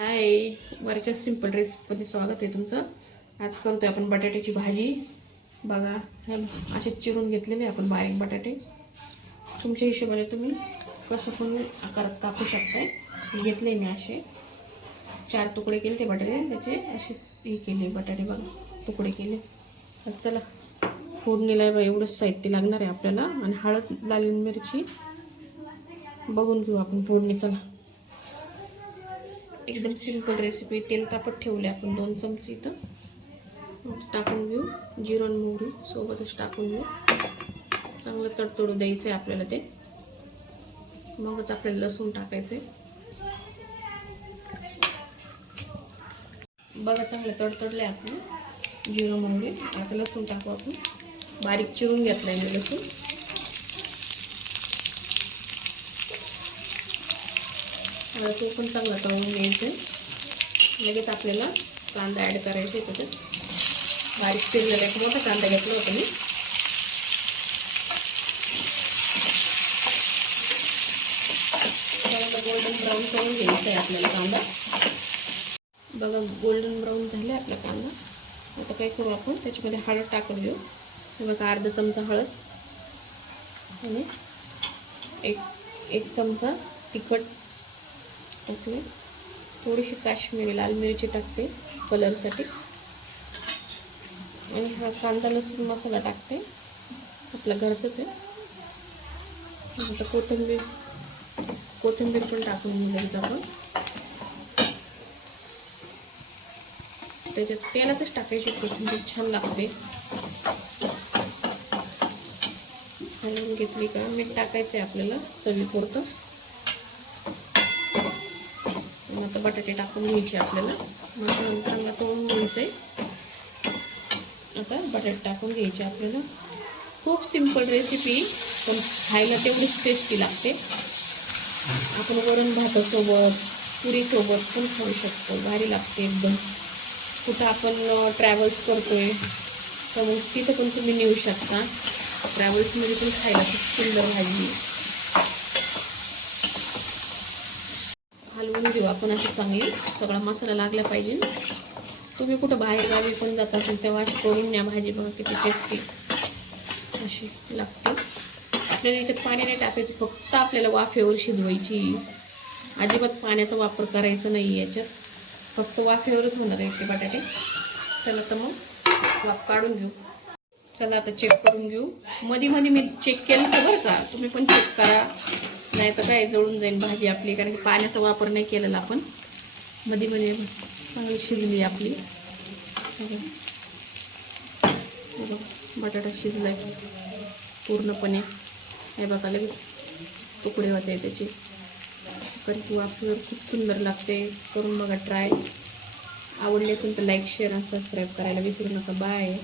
हाय वरच्या सिंपल रेसिपीमध्ये स्वागत आहे तुमचं. आज करतोय आपण बटाट्याची भाजी. बघा हे असे चिरून घेतलेले आपण बारीक बटाटे. तुमच्या हिशोबाने तुम्ही कसं पण आकारात कापू शकताय. घेतले मी असे. चार तुकडे केले ते बटाटे. त्याचे असे हे केले बटाटे बघा तुकडे केले. चला फोडणीला बा एवढंच साहित्य लागणार आहे आपल्याला. आणि हळद लाल मिरची बघून घेऊ आपण फोडणी. चला. एकदम सिंपल रेसिपी तेल तापत ठेवले आपण दोन चमचे इथं. मग टाकून घेऊ. जिरण मोहरी सोबतच टाकून घेऊ. चांगलं तडतडू द्यायचं आहे आपल्याला ते. मगच आपल्याला लसूण टाकायचं आहे बघा चांगलं तडतडलं आहे आपण जिरं मोहरी. आता लसूण टाकू आपण. बारीक चिरून घेतलं आहे मी लसूण. आता तो पण चांगलं तळून घ्यायचं. लगेच आपल्याला कांदा ॲड करायचा आहे त्याच्यात. बारीक चिरलेला एक मोठा कांदा घेतला होता मी. गोल्डन ब्राऊन करून घ्यायचं आहे आपल्याला कांदा. बघा गोल्डन ब्राऊन झाला आपला कांदा. आता काय करू आपण? त्याच्यामध्ये हळद टाकून घेऊ. बघा अर्धा चमचा हळद. आणि एक एक चमचा तिखट. टाकले थोडीशी काश्मीरी लाल मिरची टाकते कलरसाठी. आणि हा कांदा लसूण मसाला टाकते. आपला घरचंच आहे. आता कोथिंबीर कोथिंबीर पण टाकून घ्यायचं आपण. त्याच्यात तेलातच टाकायची कोथिंबीर छान लागते. हलवून घेतली का? मीठ टाकायचं आहे आपल्याला चवीपुरतं. मग आता बटाटे टाकून घ्यायचे आपल्याला. मग नंतर मला तळून घ्यायचं आहे. आता बटाटे टाकून घ्यायचे आपल्याला. खूप सिंपल रेसिपी पण खायला तेवढीच टेस्टी लागते. आपण वरण भातासोबत पुरीसोबत पण खाऊ शकतो. भारी लागते एकदम. कुठं आपण ट्रॅव्हल्स करतोय तर मग तिथं पण तुम्ही नेऊ शकता. ट्रॅव्हल्समध्ये पण खायला खूप सुंदर भाजी हलवून घेऊ. आपण असं चांगली सगळा मसाला लागला पाहिजे. तुम्ही कुठं बाहेरगावी पण जात असेल तेव्हा अशी करून न्या भाजी. बघा किती टेस्टी अशी लागते. आपल्याला याच्यात पाणी नाही टाकायचं. फक्त आपल्याला वाफेवर शिजवायची. अजिबात पाण्याचा वापर करायचा नाही याच्यात. फक्त वाफेवरच होणार आहे ते बटाटे. चला तर मग वाफ काढून घेऊ. चला आता चेक करून घेऊ. मध्ये मध्ये मी चेक केलं तर बरं का. तुम्ही पण चेक करा. नाही तर काय जळून जाईल भाजी आपली कारण की पाण्याचा वापर नाही केलेला आपण. मध्ये मध्ये चांगली शिजली आपली. बटाटा शिजला पूर्णपणे. हे बघा लगेच तुकडे होते त्याचे. कारण की वापर खूप सुंदर लागते. करून बघा ट्राय. आवडले असेल तर लाईक शेअर आणि सबस्क्राईब करायला विसरू नका. बाय